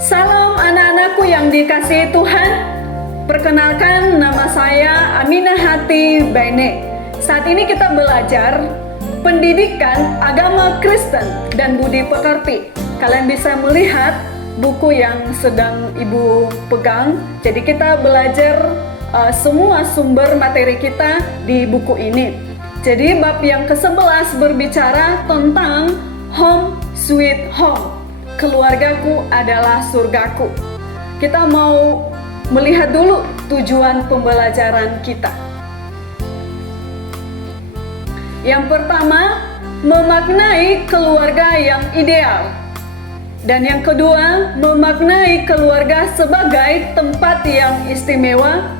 Salam anak-anakku yang dikasihi Tuhan. Perkenalkan, nama saya Aminah Hati Bene. Saat ini kita belajar pendidikan agama Kristen dan budi pekerti. Kalian bisa melihat buku yang sedang Ibu pegang. Jadi kita belajar semua sumber materi kita di buku ini. Jadi bab yang ke-11 berbicara tentang home sweet home. Keluargaku adalah surgaku. Kita mau melihat dulu tujuan pembelajaran kita. Yang pertama, memaknai keluarga yang ideal. Dan yang kedua, memaknai keluarga sebagai tempat yang istimewa.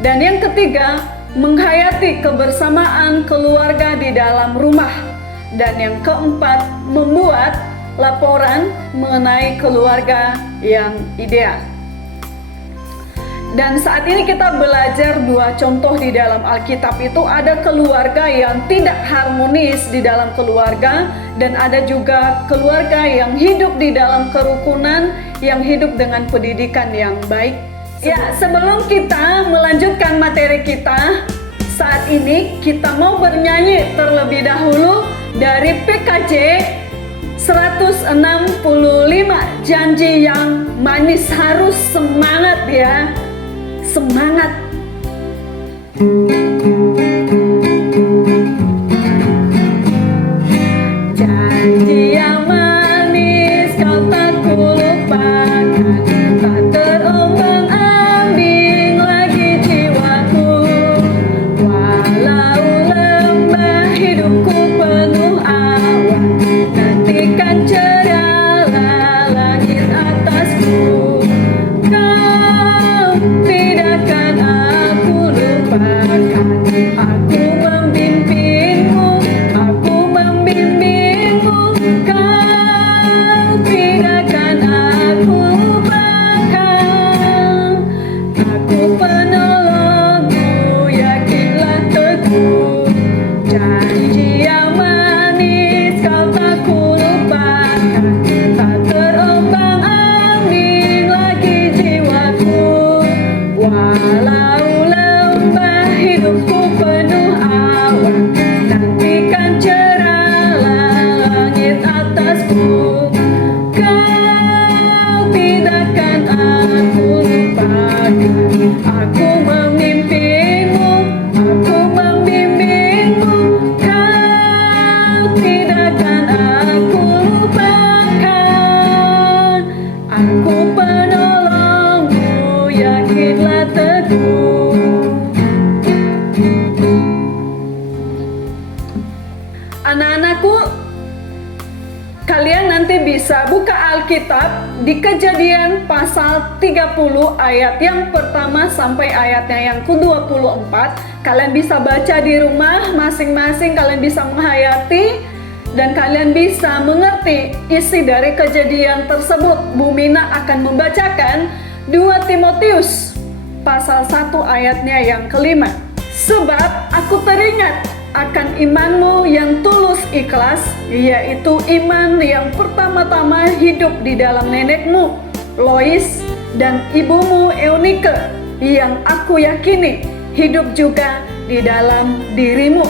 Dan yang ketiga, menghayati kebersamaan keluarga di dalam rumah. Dan yang keempat, membuat laporan mengenai keluarga yang ideal. Dan saat ini kita belajar dua contoh di dalam Alkitab. Itu ada keluarga yang tidak harmonis di dalam keluarga, dan ada juga keluarga yang hidup di dalam kerukunan, yang hidup dengan pendidikan yang baik. Ya, sebelum kita melanjutkan materi kita, saat ini kita mau bernyanyi terlebih dahulu dari PKJ 165, janji yang manis. Harus semangat ya, semangat. Janji yang manis kau tak kulupakan, tak terombang-ambing lagi jiwaku. Walau lembah hidupku penuh awan, nantikan cerahlah langit atasku. Kau tidak akan aku lupakan. Aku membimbingmu, aku membimbingmu. Kau tidak akan aku lupakan. Aku penolongmu, yakinlah teguh. Janji yang manis kau tak kulupakan, tak terombang-ambing lagi jiwaku. Walau lembah hidupku penuh awan, nantikan cerahlah langit atasku. Kau tidak akan aku lupakan. Aku memimpimu, aku membimbingmu. Kau tidak akan aku lupakan. Aku penolongmu, yakinlah teguh. Anak-anakku, kalian nanti bisa buka Alkitab di Kejadian pasal 30 ayat yang pertama sampai ayatnya yang ke-24. Kalian bisa baca di rumah masing-masing, kalian bisa menghayati dan kalian bisa mengerti isi dari kejadian tersebut. Bu Mina akan membacakan 2 Timotius pasal 1 ayatnya yang ke-5. Sebab aku teringat akan imanmu yang tulus ikhlas, yaitu iman yang pertama-tama hidup di dalam nenekmu Lois dan ibumu Eunike, yang aku yakini hidup juga di dalam dirimu.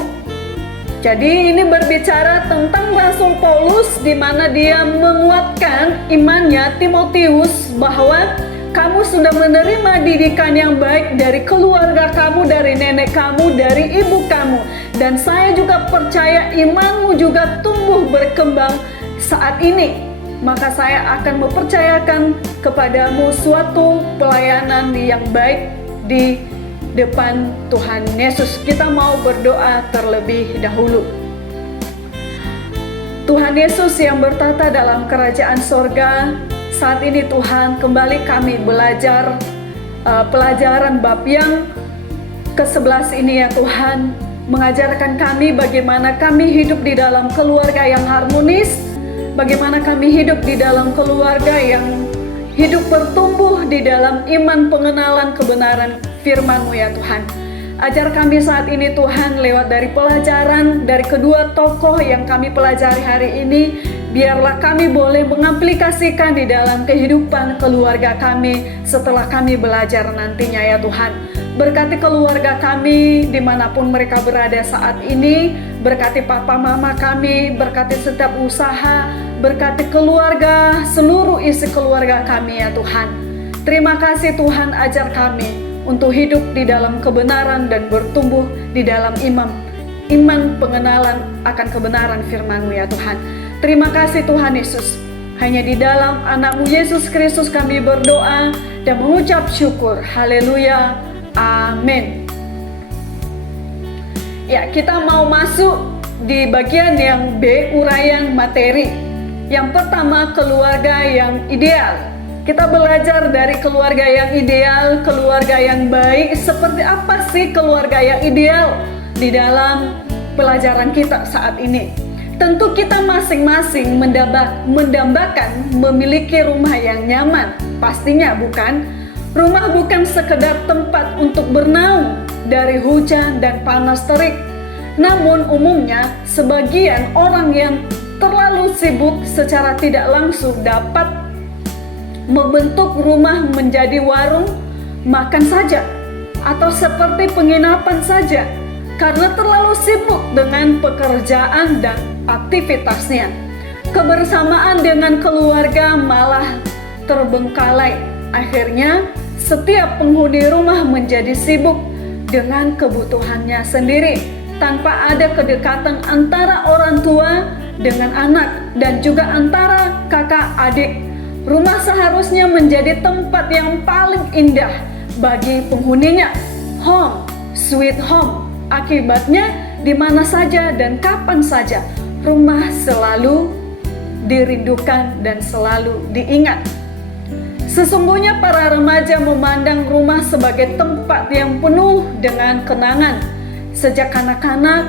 Jadi ini berbicara tentang Rasul Paulus, di mana dia menguatkan imannya Timotius bahwa kamu sudah menerima didikan yang baik dari keluarga kamu, dari nenek kamu, dari ibu kamu. Dan saya juga percaya imanmu juga tumbuh berkembang saat ini. Maka saya akan mempercayakan kepadamu suatu pelayanan yang baik di depan Tuhan Yesus. Kita mau berdoa terlebih dahulu. Tuhan Yesus yang bertata dalam kerajaan sorga, saat ini Tuhan, kembali kami belajar pelajaran bab yang ke-11 ini ya Tuhan, mengajarkan kami bagaimana kami hidup di dalam keluarga yang harmonis, bagaimana kami hidup di dalam keluarga yang hidup bertumbuh di dalam iman, pengenalan kebenaran firman-Mu ya Tuhan. Ajar kami saat ini Tuhan lewat dari pelajaran dari kedua tokoh yang kami pelajari hari ini, Biarlah kami boleh mengaplikasikan di dalam kehidupan keluarga kami setelah kami belajar nantinya ya Tuhan. Berkati keluarga kami dimanapun mereka berada saat ini. Berkati papa mama kami, berkati setiap usaha, berkati keluarga, seluruh isi keluarga kami ya Tuhan. Terima kasih Tuhan, ajar kami untuk hidup di dalam kebenaran dan bertumbuh di dalam iman pengenalan akan kebenaran firman-Mu ya Tuhan. Terima kasih Tuhan Yesus. Hanya di dalam anak-Mu Yesus Kristus kami berdoa dan mengucap syukur. Haleluya. Amin. Ya, kita mau masuk di bagian yang B, uraian materi. Yang pertama, keluarga yang ideal. Kita belajar dari keluarga yang ideal, keluarga yang baik. Seperti apa sih keluarga yang ideal di dalam pelajaran kita saat ini? Tentu kita masing-masing mendambakan memiliki rumah yang nyaman. Pastinya bukan? Rumah bukan sekedar tempat untuk bernaung dari hujan dan panas terik. Namun umumnya sebagian orang yang terlalu sibuk secara tidak langsung dapat membentuk rumah menjadi warung makan saja atau seperti penginapan saja karena terlalu sibuk dengan pekerjaan dan aktivitasnya. Kebersamaan dengan keluarga malah terbengkalai. Akhirnya setiap penghuni rumah menjadi sibuk dengan kebutuhannya sendiri tanpa ada kedekatan antara orang tua dengan anak dan juga antara kakak adik. Rumah seharusnya menjadi tempat yang paling indah bagi penghuninya. Home, sweet home. Akibatnya di mana saja dan kapan saja rumah selalu dirindukan dan selalu diingat. Sesungguhnya para remaja memandang rumah sebagai tempat yang penuh dengan kenangan. Sejak kanak-kanak,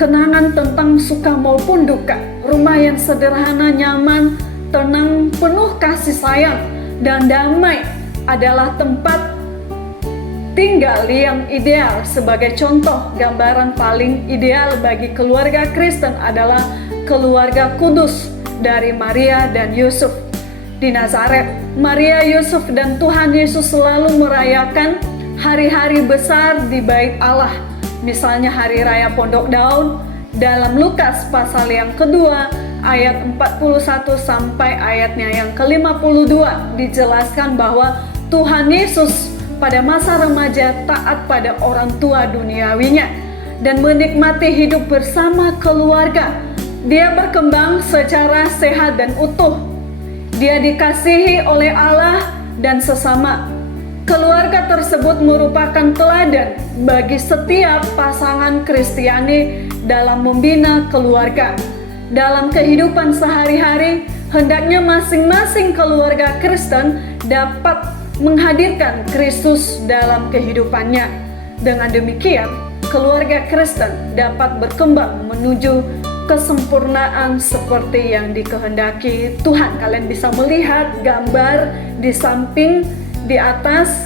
kenangan tentang suka maupun duka. Rumah yang sederhana, nyaman, tenang, penuh kasih sayang, dan damai adalah tempat tinggal yang ideal. Sebagai contoh, gambaran paling ideal bagi keluarga Kristen adalah keluarga kudus dari Maria dan Yusuf di Nazaret. Maria, Yusuf, dan Tuhan Yesus selalu merayakan hari-hari besar di Bait Allah. Misalnya Hari Raya Pondok Daun dalam Lukas pasal yang kedua ayat 41 sampai ayatnya yang ke-52 dijelaskan bahwa Tuhan Yesus pada masa remaja taat pada orang tua duniawinya dan menikmati hidup bersama keluarga. Dia berkembang secara sehat dan utuh. Dia dikasihi oleh Allah dan sesama. Keluarga tersebut merupakan teladan bagi setiap pasangan Kristiani dalam membina keluarga. Dalam kehidupan sehari-hari, hendaknya masing-masing keluarga Kristen dapat menghadirkan Kristus dalam kehidupannya. Dengan demikian, keluarga Kristen dapat berkembang menuju kesempurnaan seperti yang dikehendaki Tuhan. Kalian bisa melihat gambar di samping di atas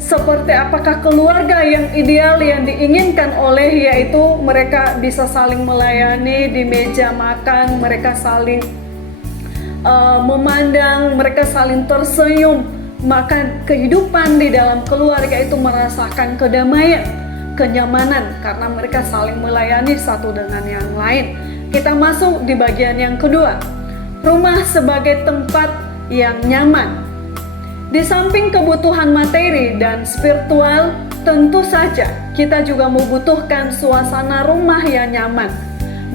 seperti apakah keluarga yang ideal yang diinginkan oleh, yaitu mereka bisa saling melayani di meja makan, mereka saling memandang, mereka saling tersenyum. Maka kehidupan di dalam keluarga itu merasakan kedamaian, kenyamanan karena mereka saling melayani satu dengan yang lain. Kita masuk di bagian yang kedua, rumah sebagai tempat yang nyaman. Di samping kebutuhan materi dan spiritual, tentu saja kita juga membutuhkan suasana rumah yang nyaman,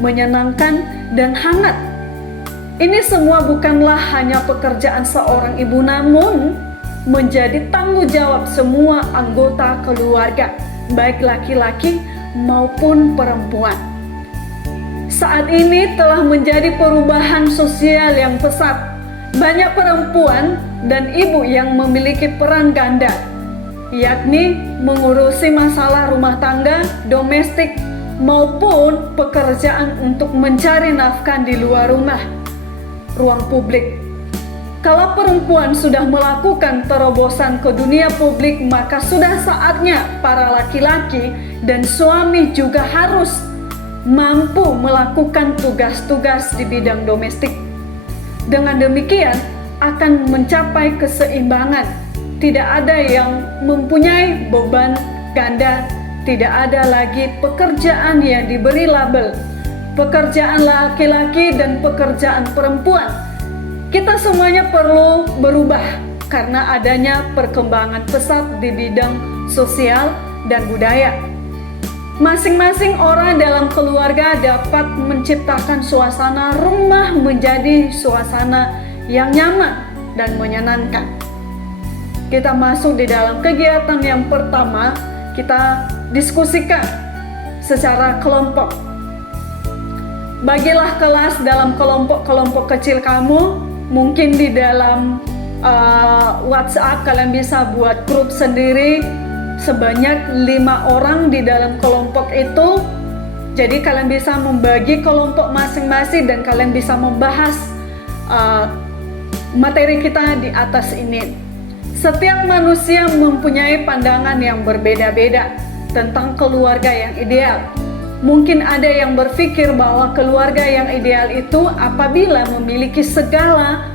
menyenangkan, dan hangat. Ini semua bukanlah hanya pekerjaan seorang ibu, namun menjadi tanggung jawab semua anggota keluarga, baik laki-laki maupun perempuan. Saat ini telah menjadi perubahan sosial yang pesat. Banyak perempuan dan ibu yang memiliki peran ganda, yakni mengurusi masalah rumah tangga, domestik, maupun pekerjaan untuk mencari nafkah di luar rumah, ruang publik. Kalau perempuan sudah melakukan terobosan ke dunia publik, maka sudah saatnya para laki-laki dan suami juga harus mampu melakukan tugas-tugas di bidang domestik. Dengan demikian akan mencapai keseimbangan. Tidak ada yang mempunyai beban ganda, tidak ada lagi pekerjaan yang diberi label pekerjaan laki-laki dan pekerjaan perempuan. Kita semuanya perlu berubah karena adanya perkembangan pesat di bidang sosial dan budaya. Masing-masing orang dalam keluarga dapat menciptakan suasana rumah menjadi suasana yang nyaman dan menyenangkan. Kita masuk di dalam kegiatan yang pertama, kita diskusikan secara kelompok. Bagilah kelas dalam kelompok-kelompok kecil kamu. Mungkin di dalam WhatsApp kalian bisa buat grup sendiri sebanyak 5 orang di dalam kelompok itu. Jadi kalian bisa membagi kelompok masing-masing dan kalian bisa membahas materi kita di atas ini. Setiap manusia mempunyai pandangan yang berbeda-beda tentang keluarga yang ideal. Mungkin ada yang berpikir bahwa keluarga yang ideal itu apabila memiliki segala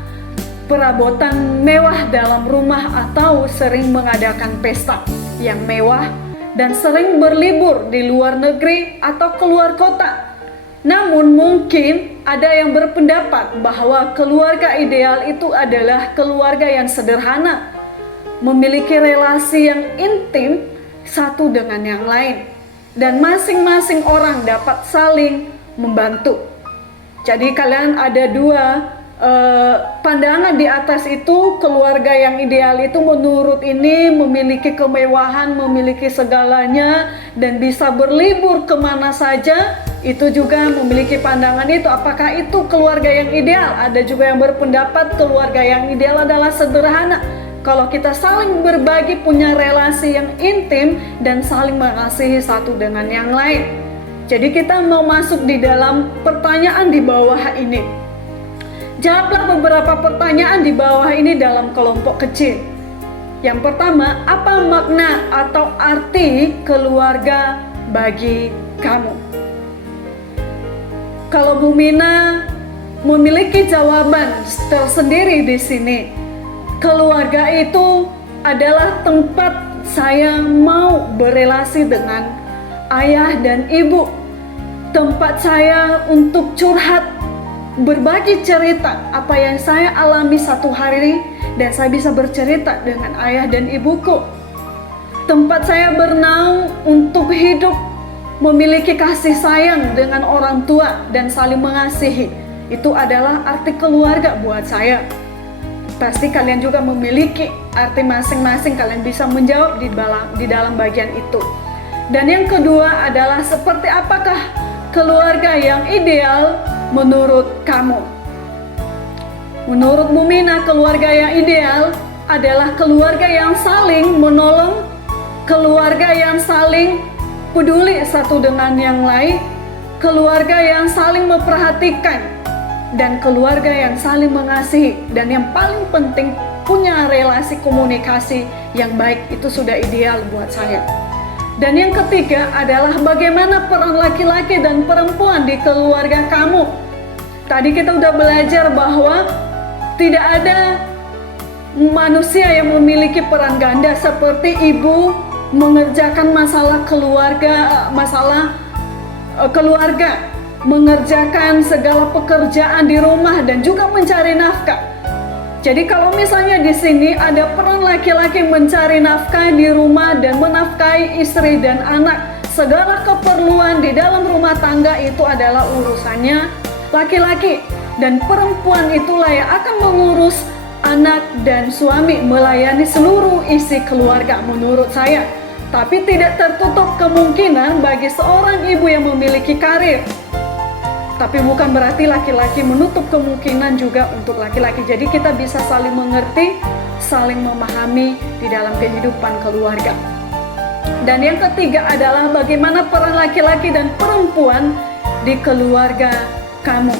perabotan mewah dalam rumah atau sering mengadakan pesta yang mewah dan sering berlibur di luar negeri atau keluar kota. Namun mungkin ada yang berpendapat bahwa keluarga ideal itu adalah keluarga yang sederhana, memiliki relasi yang intim satu dengan yang lain, dan masing-masing orang dapat saling membantu. Jadi kalian ada dua pandangan di atas itu. Keluarga yang ideal itu menurut ini memiliki kemewahan, memiliki segalanya, dan bisa berlibur kemana saja. Itu juga memiliki pandangan itu. Apakah itu keluarga yang ideal? Ada juga yang berpendapat keluarga yang ideal adalah sederhana. Kalau kita saling berbagi, punya relasi yang intim dan saling mengasihi satu dengan yang lain. Jadi kita mau masuk di dalam pertanyaan di bawah ini. Jawablah beberapa pertanyaan di bawah ini dalam kelompok kecil. Yang pertama, apa makna atau arti keluarga bagi kamu? Kalau Bu Mina memiliki jawaban tersendiri di sini. Keluarga itu adalah tempat saya mau berelasi dengan ayah dan ibu. Tempat saya untuk curhat, berbagi cerita apa yang saya alami satu hari dan saya bisa bercerita dengan ayah dan ibuku. Tempat saya bernaung untuk hidup, memiliki kasih sayang dengan orang tua dan saling mengasihi. Itu adalah arti keluarga buat saya. Pasti kalian juga memiliki arti masing-masing, kalian bisa menjawab di dalam bagian itu. Dan yang kedua adalah seperti apakah keluarga yang ideal menurut kamu? Menurut Bu Mina, keluarga yang ideal adalah keluarga yang saling menolong, keluarga yang saling peduli satu dengan yang lain, keluarga yang saling memperhatikan, dan keluarga yang saling mengasihi, dan yang paling penting punya relasi komunikasi yang baik. Itu sudah ideal buat saya. Dan yang ketiga adalah bagaimana peran laki-laki dan perempuan di keluarga kamu. Tadi kita udah belajar bahwa tidak ada manusia yang memiliki peran ganda seperti ibu mengerjakan masalah keluarga, mengerjakan segala pekerjaan di rumah dan juga mencari nafkah. Jadi kalau misalnya di sini ada peran laki-laki mencari nafkah di rumah dan menafkahi istri dan anak, segala keperluan di dalam rumah tangga itu adalah urusannya laki-laki, dan perempuan itulah yang akan mengurus anak dan suami, melayani seluruh isi keluarga menurut saya. Tapi tidak tertutup kemungkinan bagi seorang ibu yang memiliki karir. Tapi bukan berarti laki-laki menutup kemungkinan juga untuk laki-laki. Jadi kita bisa saling mengerti, saling memahami di dalam kehidupan keluarga. Dan yang ketiga adalah bagaimana peran laki-laki dan perempuan di keluarga kamu.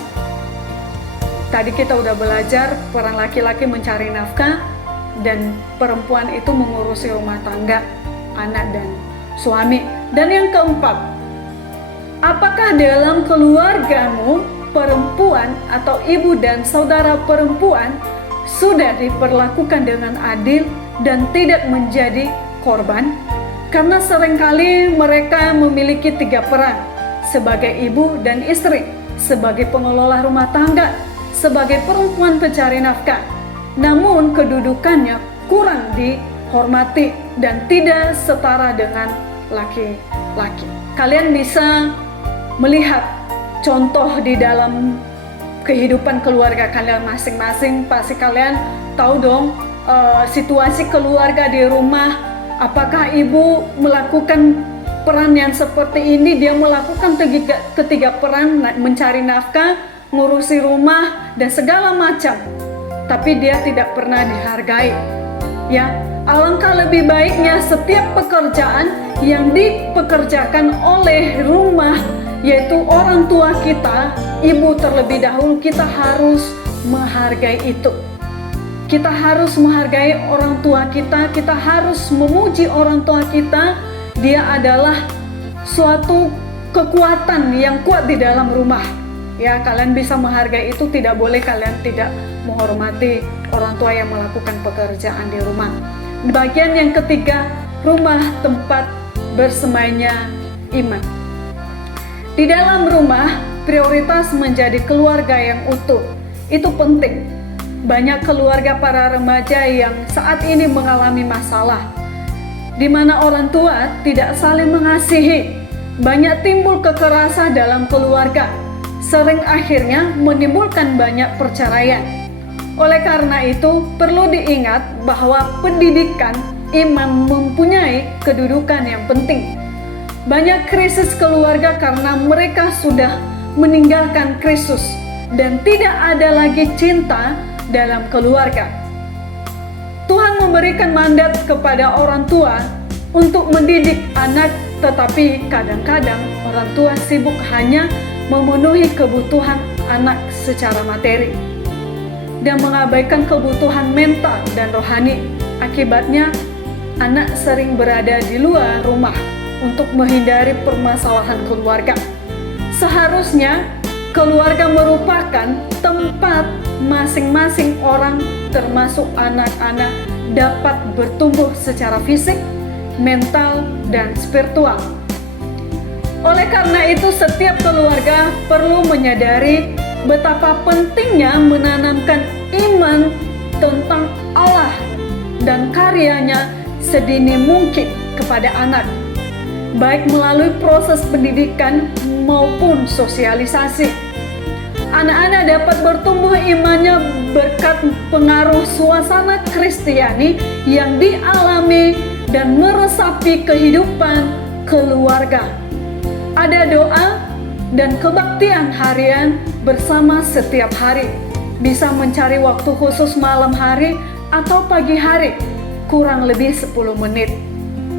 Tadi kita udah belajar peran laki-laki mencari nafkah dan perempuan itu mengurusi rumah tangga, anak dan suami. Dan yang keempat, Apakah dalam keluargamu perempuan atau ibu dan saudara perempuan sudah diperlakukan dengan adil dan tidak menjadi korban? Karena seringkali mereka memiliki 3 peran: sebagai ibu dan istri, sebagai pengelola rumah tangga, sebagai perempuan pencari nafkah. Namun kedudukannya kurang dihormati dan tidak setara dengan laki-laki. Kalian bisa melihat contoh di dalam kehidupan keluarga kalian masing-masing. Pasti kalian tahu dong situasi keluarga di rumah. Apakah ibu melakukan peran yang seperti ini? Dia melakukan ketiga peran, mencari nafkah, ngurusi rumah, dan segala macam. Tapi dia tidak pernah dihargai. Ya, alangkah lebih baiknya setiap pekerjaan yang dipekerjakan oleh rumah, yaitu orang tua kita, ibu terlebih dahulu, kita harus menghargai itu. Kita harus menghargai orang tua kita, kita harus memuji orang tua kita. Dia adalah suatu kekuatan yang kuat di dalam rumah. Ya, kalian bisa menghargai itu, tidak boleh kalian tidak menghormati orang tua yang melakukan pekerjaan di rumah. Bagian yang ketiga, rumah tempat bersemainya iman. Di dalam rumah, prioritas menjadi keluarga yang utuh. Itu penting. Banyak keluarga para remaja yang saat ini mengalami masalah, di mana orang tua tidak saling mengasihi. Banyak timbul kekerasan dalam keluarga, sering akhirnya menimbulkan banyak perceraian. Oleh karena itu, perlu diingat bahwa pendidikan iman mempunyai kedudukan yang penting. Banyak krisis keluarga karena mereka sudah meninggalkan Kristus dan tidak ada lagi cinta dalam keluarga. Tuhan memberikan mandat kepada orang tua untuk mendidik anak, tetapi kadang-kadang orang tua sibuk hanya memenuhi kebutuhan anak secara materi dan mengabaikan kebutuhan mental dan rohani. Akibatnya, anak sering berada di luar rumah untuk menghindari permasalahan keluarga. Seharusnya keluarga merupakan tempat masing-masing orang, termasuk anak-anak, dapat bertumbuh secara fisik, mental, dan spiritual. Oleh karena itu, setiap keluarga perlu menyadari betapa pentingnya menanamkan iman tentang Allah dan karyanya sedini mungkin kepada anak, baik melalui proses pendidikan maupun sosialisasi. Anak-anak dapat bertumbuh imannya berkat pengaruh suasana Kristiani yang dialami dan meresapi kehidupan keluarga. Ada doa dan kebaktian harian bersama setiap hari. Bisa mencari waktu khusus malam hari atau pagi hari, kurang lebih 10 menit.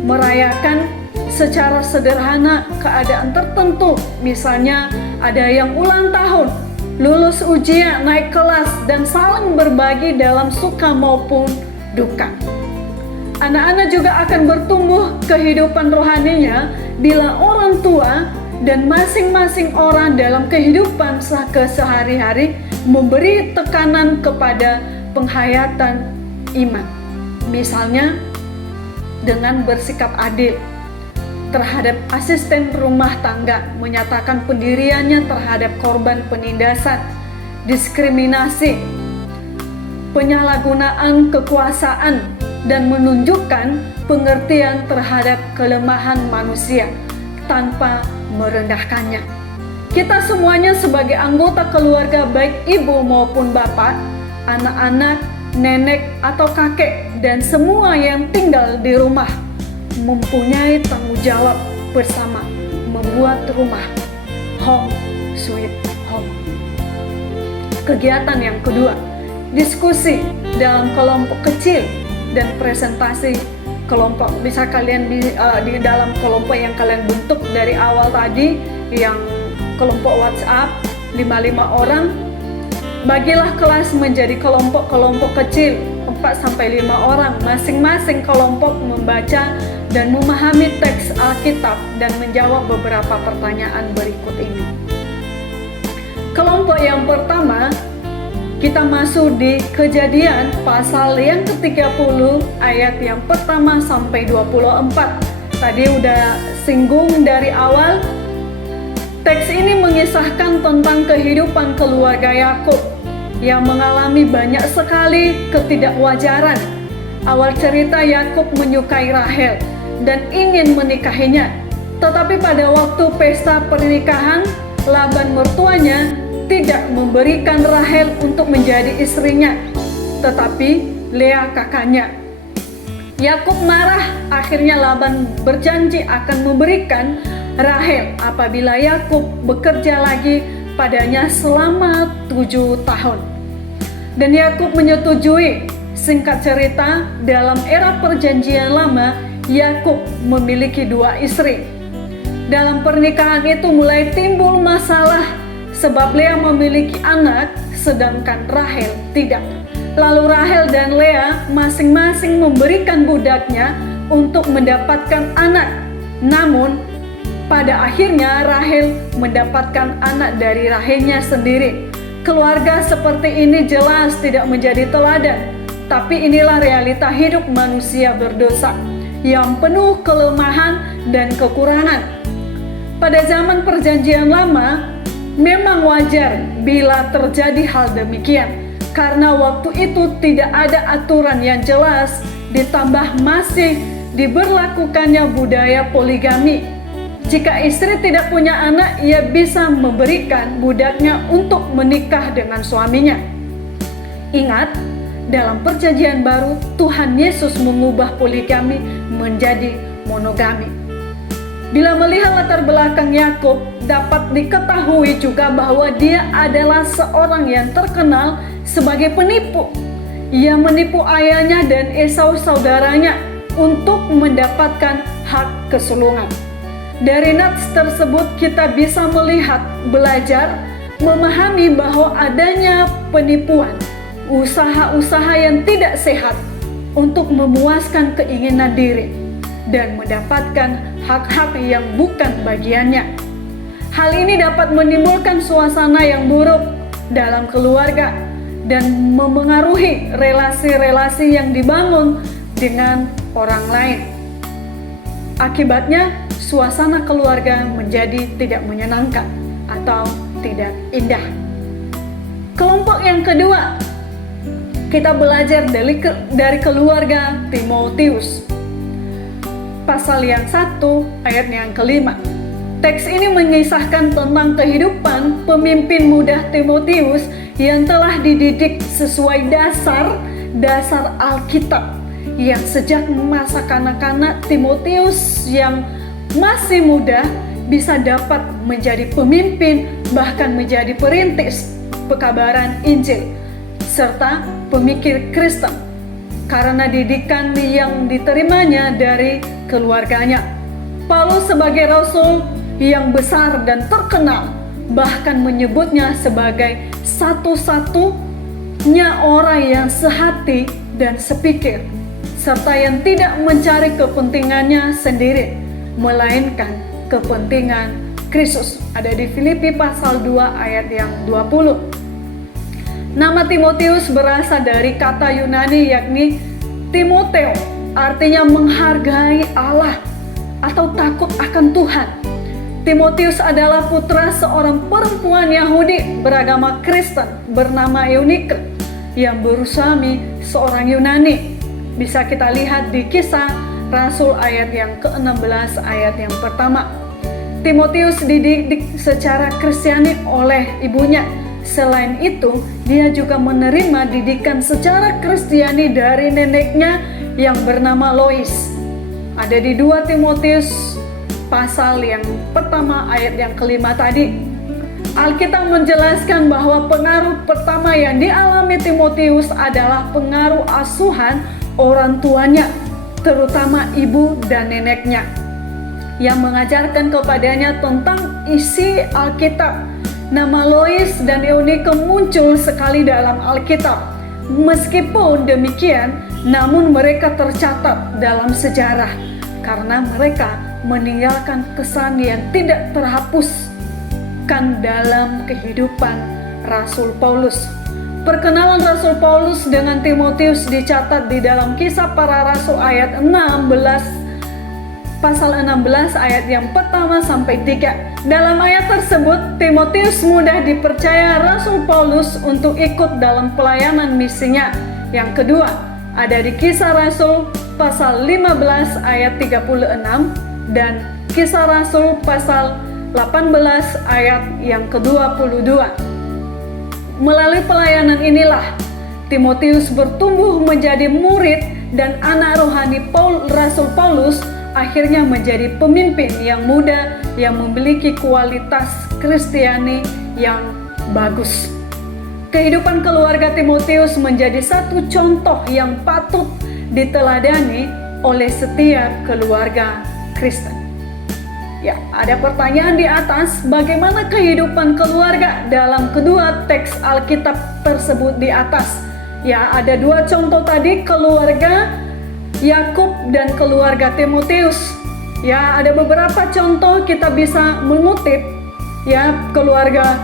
Merayakan secara sederhana keadaan tertentu, misalnya ada yang ulang tahun, lulus ujian, naik kelas, dan saling berbagi dalam suka maupun duka. Anak-anak juga akan bertumbuh kehidupan rohaninya bila orang tua dan masing-masing orang dalam kehidupan kesehari-hari memberi tekanan kepada penghayatan iman. Misalnya dengan bersikap adil terhadap asisten rumah tangga, menyatakan pendiriannya terhadap korban penindasan, diskriminasi, penyalahgunaan kekuasaan, dan menunjukkan pengertian terhadap kelemahan manusia tanpa merendahkannya. Kita semuanya sebagai anggota keluarga, baik ibu maupun bapak, anak-anak, nenek atau kakek, dan semua yang tinggal di rumah, mempunyai tanggung jawab bersama membuat rumah home sweet home. Kegiatan yang kedua, diskusi dalam kelompok kecil dan presentasi kelompok. Bisa kalian di dalam kelompok yang kalian bentuk dari awal tadi, yang kelompok WhatsApp 55 orang, bagilah kelas menjadi kelompok-kelompok kecil, 4 4 sampai 5 orang masing-masing kelompok membaca dan memahami teks Alkitab dan menjawab beberapa pertanyaan berikut ini. Kelompok yang pertama, kita masuk di Kejadian pasal yang ke-30 ayat yang pertama sampai 24. Tadi udah singgung dari awal. Teks ini mengisahkan tentang kehidupan keluarga Yakub yang mengalami banyak sekali ketidakwajaran. Awal cerita, Yakub menyukai Rahel dan ingin menikahinya. Tetapi pada waktu pesta pernikahan, Laban mertuanya tidak memberikan Rahel untuk menjadi istrinya, tetapi Lea kakaknya. Yakub marah, akhirnya Laban berjanji akan memberikan Rahel apabila Yakub bekerja lagi padanya selama 7 tahun. Dan Yakub menyetujui. Singkat cerita, dalam era perjanjian lama, Yakub memiliki 2 istri. Dalam pernikahan itu mulai timbul masalah sebab Lea memiliki anak sedangkan Rahel tidak. Lalu Rahel dan Lea masing-masing memberikan budaknya untuk mendapatkan anak. Namun pada akhirnya Rahel mendapatkan anak dari rahimnya sendiri. Keluarga seperti ini jelas tidak menjadi teladan. Tapi inilah realita hidup manusia berdosa yang penuh kelemahan dan kekurangan. Pada zaman perjanjian lama, memang wajar bila terjadi hal demikian. Karena waktu itu tidak ada aturan yang jelas, ditambah masih diberlakukannya budaya poligami. Jika istri tidak punya anak, ia bisa memberikan budaknya untuk menikah dengan suaminya. Ingat, dalam perjanjian baru, Tuhan Yesus mengubah poligami menjadi monogami. Bila melihat latar belakang Yakub, dapat diketahui juga bahwa dia adalah seorang yang terkenal sebagai penipu. Ia menipu ayahnya dan Esau saudaranya untuk mendapatkan hak kesulungan. Dari nats tersebut kita bisa melihat, belajar, memahami bahwa adanya penipuan, usaha-usaha yang tidak sehat untuk memuaskan keinginan diri dan mendapatkan hak-hak yang bukan bagiannya. Hal ini dapat menimbulkan suasana yang buruk dalam keluarga dan memengaruhi relasi-relasi yang dibangun dengan orang lain. Akibatnya, suasana keluarga menjadi tidak menyenangkan atau tidak indah. Kelompok yang kedua, kita belajar dari keluarga Timotius. Pasal yang 1 ayat yang ke-5. Teks ini mengisahkan tentang kehidupan pemimpin muda Timotius yang telah dididik sesuai dasar Alkitab, yang sejak masa kanak-kanak Timotius yang masih muda bisa dapat menjadi pemimpin, bahkan menjadi perintis pekabaran Injil serta pemikir Kristen karena didikan yang diterimanya dari keluarganya. Paulus sebagai rasul yang besar dan terkenal bahkan menyebutnya sebagai satu-satunya orang yang sehati dan sepikir, serta yang tidak mencari kepentingannya sendiri, melainkan kepentingan Kristus. Ada di Filipi pasal 2 ayat yang 20. Nama Timotius berasal dari kata Yunani yakni Timoteo, artinya menghargai Allah atau takut akan Tuhan. Timotius adalah putra seorang perempuan Yahudi beragama Kristen bernama Eunike yang bersuami seorang Yunani. Bisa kita lihat di Kisah Rasul ayat yang ke-16 ayat yang pertama. Timotius dididik secara Kristiani oleh ibunya. Selain itu, dia juga menerima didikan secara Kristiani dari neneknya yang bernama Lois. Ada di 2 Timotius pasal yang pertama ayat yang ke-5 tadi. Alkitab menjelaskan bahwa pengaruh pertama yang dialami Timotius adalah pengaruh asuhan orang tuanya, terutama ibu dan neneknya, yang mengajarkan kepadanya tentang isi Alkitab. Nama Lois dan Eunike muncul sekali dalam Alkitab. Meskipun demikian, namun mereka tercatat dalam sejarah karena mereka meninggalkan kesan yang tidak terhapuskan dalam kehidupan Rasul Paulus. Perkenalan Rasul Paulus dengan Timotius dicatat di dalam Kisah Para Rasul ayat 16, pasal 16 ayat yang pertama sampai 3. Dalam ayat tersebut, Timotius mudah dipercaya Rasul Paulus untuk ikut dalam pelayanan misinya. Yang kedua, ada di Kisah Rasul pasal 15 ayat 36 dan Kisah Rasul pasal 18 ayat yang ke-22. Melalui pelayanan inilah Timotius bertumbuh menjadi murid dan anak rohani Rasul Paulus, akhirnya menjadi pemimpin yang muda yang memiliki kualitas Kristiani yang bagus. Kehidupan keluarga Timotius menjadi satu contoh yang patut diteladani oleh setiap keluarga Kristen. Ya, ada pertanyaan di atas, bagaimana kehidupan keluarga dalam kedua teks Alkitab tersebut di atas? Ya, ada dua contoh tadi, keluarga Yakub dan keluarga Timotius. Ya, ada beberapa contoh kita bisa mengutip. Ya, keluarga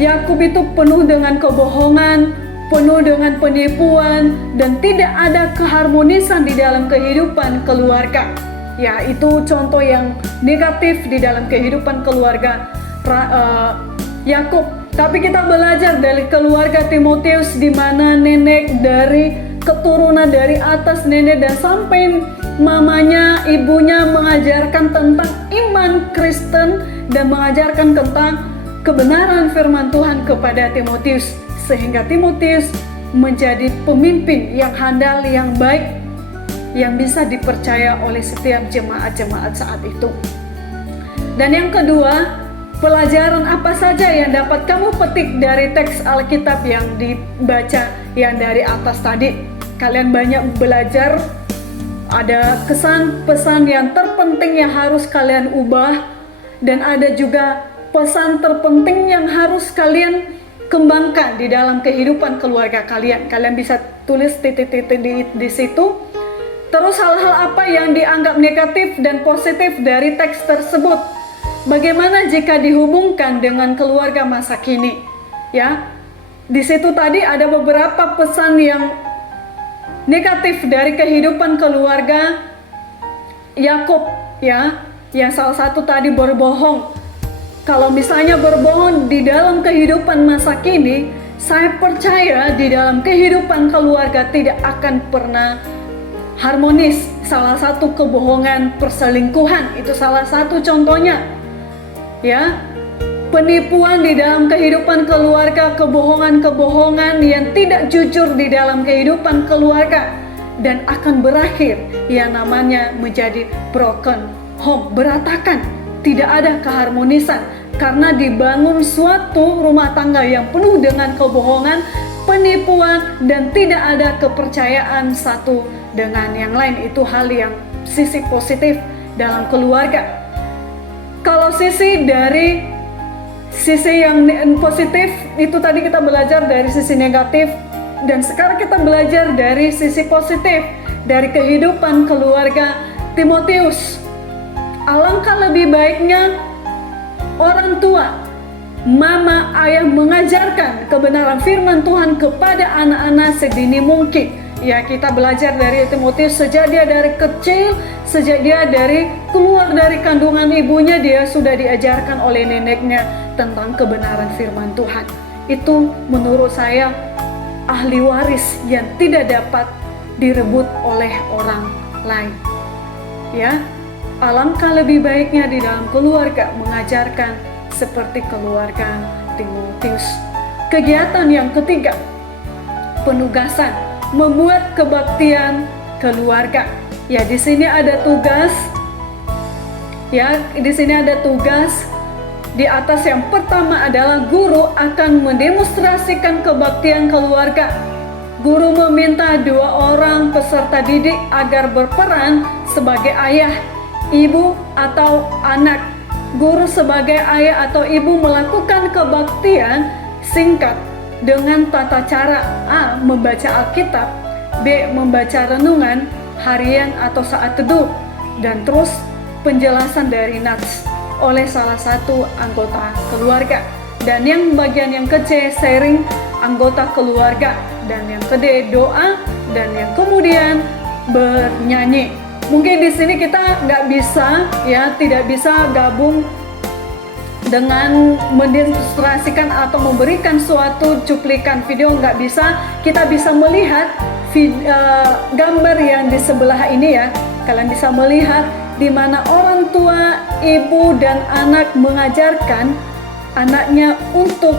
Yakub itu penuh dengan kebohongan, penuh dengan penipuan, dan tidak ada keharmonisan di dalam kehidupan keluarga. Ya, itu contoh yang negatif di dalam kehidupan keluarga Yakub. Tapi kita belajar dari keluarga Timotius, di mana nenek dari keturunan dari atas nenek dan sampai mamanya, ibunya mengajarkan tentang iman Kristen dan mengajarkan tentang kebenaran firman Tuhan kepada Timotius, sehingga Timotius menjadi pemimpin yang handal, yang baik, yang bisa dipercaya oleh setiap jemaat-jemaat saat itu. Dan yang kedua, pelajaran apa saja yang dapat kamu petik dari teks Alkitab yang dibaca yang dari atas tadi? Kalian banyak belajar, ada kesan-pesan yang terpenting yang harus kalian ubah, dan ada juga pesan terpenting yang harus kalian kembangkan di dalam kehidupan keluarga kalian. Kalian bisa tulis titik-titik di situ. Terus hal-hal apa yang dianggap negatif dan positif dari teks tersebut? Bagaimana jika dihubungkan dengan keluarga masa kini? Ya, di situ tadi ada beberapa pesan yang negatif dari kehidupan keluarga Yakub, ya, yang salah satu tadi berbohong. Kalau misalnya berbohong di dalam kehidupan masa kini, saya percaya di dalam kehidupan keluarga tidak akan pernah harmonis. Salah satu kebohongan, perselingkuhan, itu salah satu contohnya. Ya, penipuan di dalam kehidupan keluarga, kebohongan-kebohongan yang tidak jujur di dalam kehidupan keluarga, dan akan berakhir yang namanya menjadi broken home, berantakan, tidak ada keharmonisan karena dibangun suatu rumah tangga yang penuh dengan kebohongan, penipuan, dan tidak ada kepercayaan satu dengan yang lain. Itu hal yang sisi positif dalam keluarga. Kalau sisi yang positif itu tadi kita belajar dari sisi negatif, dan sekarang kita belajar dari sisi positif dari kehidupan keluarga Timotius. Alangkah lebih baiknya orang tua, mama, ayah mengajarkan kebenaran firman Tuhan kepada anak-anak sedini mungkin. Ya, kita belajar dari Timotius sejak dia dari kecil, sejak dia keluar dari kandungan ibunya, dia sudah diajarkan oleh neneknya tentang kebenaran firman Tuhan. Itu menurut saya ahli waris yang tidak dapat direbut oleh orang lain. Ya, alangkah lebih baiknya di dalam keluarga mengajarkan seperti keluarga Timotius. Kegiatan yang ketiga, penugasan, membuat kebaktian keluarga. Ya, di sini ada tugas. Ya, di sini ada tugas. Di atas yang pertama adalah guru akan mendemonstrasikan kebaktian keluarga. Guru meminta 2 orang peserta didik agar berperan sebagai ayah, ibu, atau anak. Guru sebagai ayah atau ibu melakukan kebaktian singkat dengan tata cara A. Membaca Alkitab, B. Membaca renungan harian atau saat teduh, dan terus penjelasan dari Nats oleh salah satu anggota keluarga. Dan yang bagian yang ke C, sharing anggota keluarga, dan yang ke D, doa, dan yang kemudian bernyanyi. Mungkin di sini kita nggak bisa tidak bisa gabung dengan mendemonstrasikan atau memberikan suatu cuplikan video, nggak bisa. Kita bisa melihat gambar yang di sebelah ini ya. Kalian bisa melihat di mana orang tua, ibu, dan anak mengajarkan anaknya untuk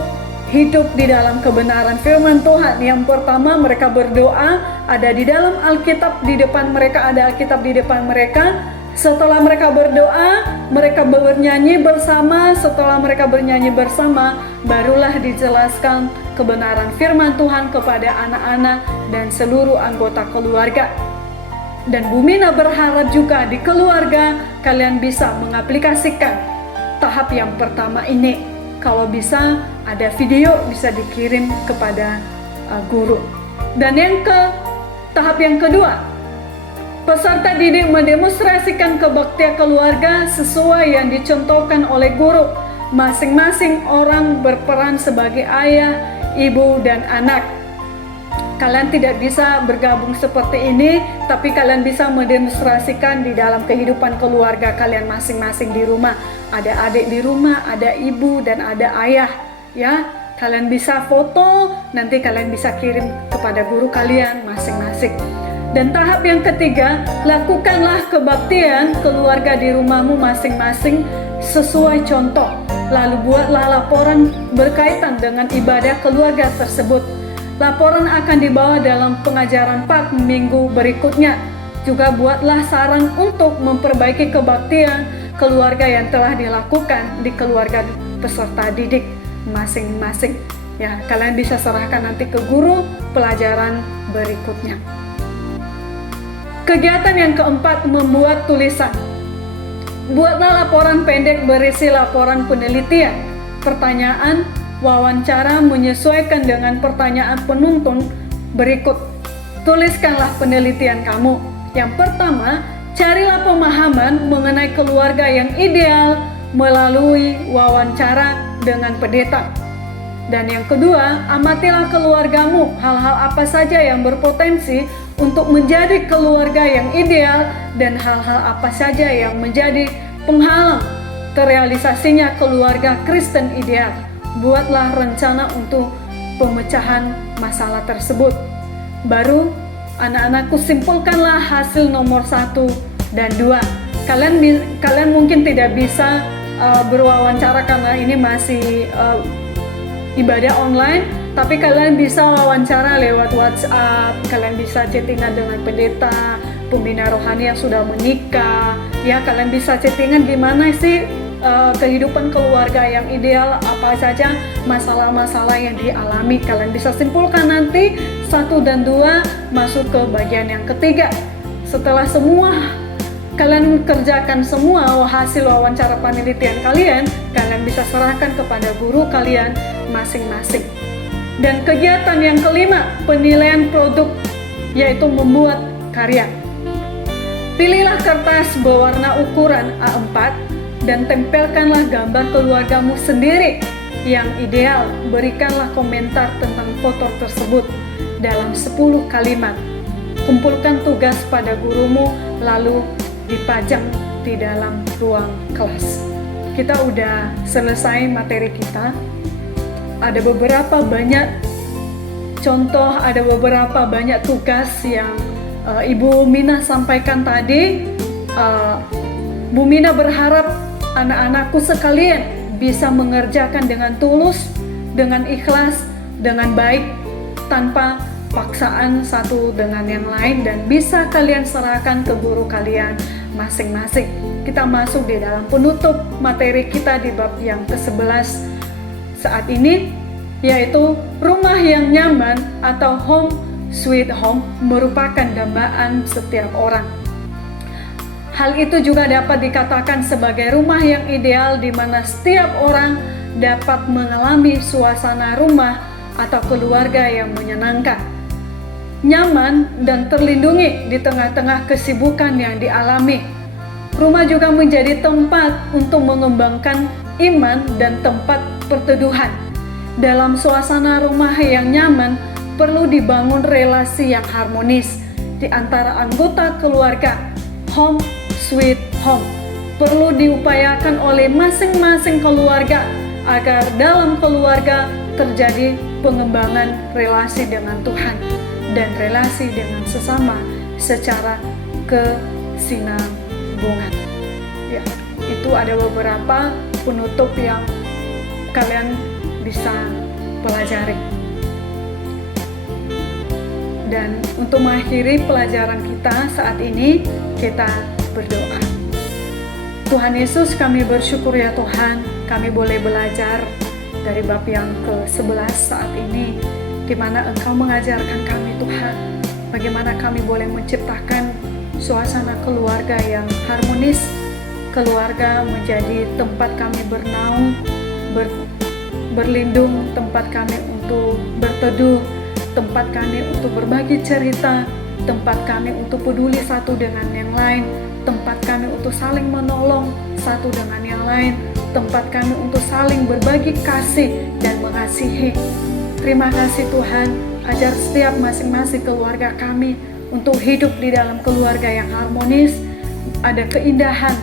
hidup di dalam kebenaran firman Tuhan. Yang pertama, mereka berdoa, ada di dalam Alkitab di depan mereka, ada Alkitab di depan mereka. Setelah mereka berdoa, mereka bernyanyi bersama. Setelah mereka bernyanyi bersama, barulah dijelaskan kebenaran firman Tuhan kepada anak-anak dan seluruh anggota keluarga. Dan Bu Mina berharap juga di keluarga kalian bisa mengaplikasikan tahap yang pertama ini. Kalau bisa ada video bisa dikirim kepada guru. Dan tahap yang kedua, peserta didik mendemonstrasikan kebaktian keluarga sesuai yang dicontohkan oleh guru. Masing-masing orang berperan sebagai ayah, ibu, dan anak. Kalian tidak bisa bergabung seperti ini, tapi kalian bisa mendemonstrasikan di dalam kehidupan keluarga kalian masing-masing di rumah. Ada adik di rumah, ada ibu, dan ada ayah. Ya, kalian bisa foto, nanti kalian bisa kirim kepada guru kalian masing-masing. Dan tahap yang ketiga, lakukanlah kebaktian keluarga di rumahmu masing-masing sesuai contoh. Lalu buatlah laporan berkaitan dengan ibadah keluarga tersebut. Laporan akan dibawa dalam pengajaran 4 minggu berikutnya. Juga buatlah saran untuk memperbaiki kebaktian keluarga yang telah dilakukan di keluarga peserta didik masing-masing. Ya, kalian bisa serahkan nanti ke guru pelajaran berikutnya. Kegiatan yang keempat, membuat tulisan. Buatlah laporan pendek berisi laporan penelitian, pertanyaan, wawancara menyesuaikan dengan pertanyaan penuntun berikut. Tuliskanlah penelitian kamu. Yang pertama, carilah pemahaman mengenai keluarga yang ideal melalui wawancara dengan pendeta. Dan yang kedua, amatilah keluargamu, hal-hal apa saja yang berpotensi untuk menjadi keluarga yang ideal dan hal-hal apa saja yang menjadi penghalang terrealisasinya keluarga Kristen ideal. Buatlah rencana untuk pemecahan masalah tersebut. Baru anak-anakku simpulkanlah hasil nomor 1 dan 2. Kalian mungkin tidak bisa berwawancara karena ini masih ibadah online, tapi kalian bisa wawancara lewat WhatsApp, kalian bisa chattingan dengan pendeta, pembina rohani yang sudah menikah. Ya, kalian bisa chattingan gimana sih kehidupan keluarga yang ideal, apa saja masalah-masalah yang dialami. Kalian bisa simpulkan nanti 1 dan 2 masuk ke bagian yang ketiga. Setelah semua kalian kerjakan semua hasil wawancara penelitian kalian bisa serahkan kepada guru kalian masing-masing. Dan kegiatan yang kelima, penilaian produk, yaitu membuat karya. Pilihlah kertas berwarna ukuran A4 dan tempelkanlah gambar keluargamu sendiri yang ideal. Berikanlah komentar tentang foto tersebut dalam 10 kalimat. Kumpulkan tugas pada gurumu lalu dipajang di dalam ruang kelas. Kita udah selesai materi kita. Ada beberapa banyak contoh, ada beberapa banyak tugas yang Ibu Mina sampaikan tadi. Bu Mina berharap anak-anakku sekalian bisa mengerjakan dengan tulus, dengan ikhlas, dengan baik, tanpa paksaan satu dengan yang lain, dan bisa kalian serahkan ke guru kalian masing-masing. Kita masuk di dalam penutup materi kita di bab yang ke-11 saat ini, yaitu rumah yang nyaman atau home sweet home merupakan dambaan setiap orang. Hal itu juga dapat dikatakan sebagai rumah yang ideal di mana setiap orang dapat mengalami suasana rumah atau keluarga yang menyenangkan, nyaman dan terlindungi di tengah-tengah kesibukan yang dialami. Rumah juga menjadi tempat untuk mengembangkan iman dan tempat perteduhan. Dalam suasana rumah yang nyaman, perlu dibangun relasi yang harmonis di antara anggota keluarga. Home sweet home perlu diupayakan oleh masing-masing keluarga agar dalam keluarga terjadi pengembangan relasi dengan Tuhan dan relasi dengan sesama secara kesinambungan. Ya, itu ada beberapa penutup yang kalian bisa pelajari. Dan untuk mengakhiri pelajaran kita saat ini, kita berdoa. Tuhan Yesus, kami bersyukur ya Tuhan, kami boleh belajar dari bab yang ke-11 saat ini, di mana Engkau mengajarkan kami Tuhan, bagaimana kami boleh menciptakan suasana keluarga yang harmonis. Keluarga menjadi tempat kami bernaung, berlindung, tempat kami untuk berteduh, tempat kami untuk berbagi cerita, tempat kami untuk peduli satu dengan yang lain, tempat kami untuk saling menolong satu dengan yang lain, tempat kami untuk saling berbagi kasih dan mengasihi. Terima kasih Tuhan, ajar setiap masing-masing keluarga kami untuk hidup di dalam keluarga yang harmonis, ada keindahan,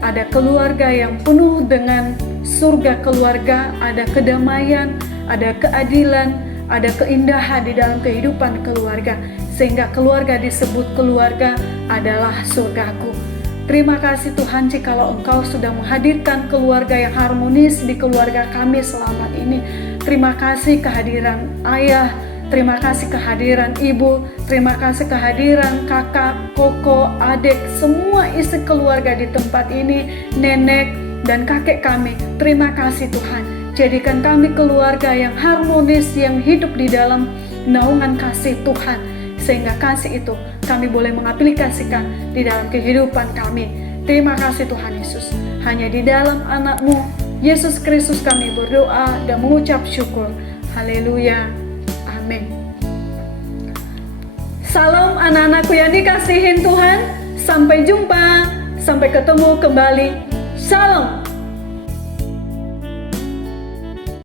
ada keluarga yang penuh dengan surga keluarga, ada kedamaian, ada keadilan, ada keindahan di dalam kehidupan keluarga, sehingga keluarga disebut keluarga adalah surgaku. Terima kasih Tuhan, jikalau Engkau sudah menghadirkan keluarga yang harmonis di keluarga kami selama ini. Terima kasih kehadiran ayah, terima kasih kehadiran ibu, terima kasih kehadiran kakak, koko, adik, semua isi keluarga di tempat ini, nenek dan kakek kami. Terima kasih Tuhan, jadikan kami keluarga yang harmonis, yang hidup di dalam naungan kasih Tuhan, sehingga kasih itu kami boleh mengaplikasikan di dalam kehidupan kami. Terima kasih Tuhan Yesus, hanya di dalam anak-Mu Yesus Kristus kami berdoa dan mengucap syukur. Haleluya, amin. Salam anak-anakku yang dikasihin Tuhan, sampai jumpa, sampai ketemu kembali. Shalom.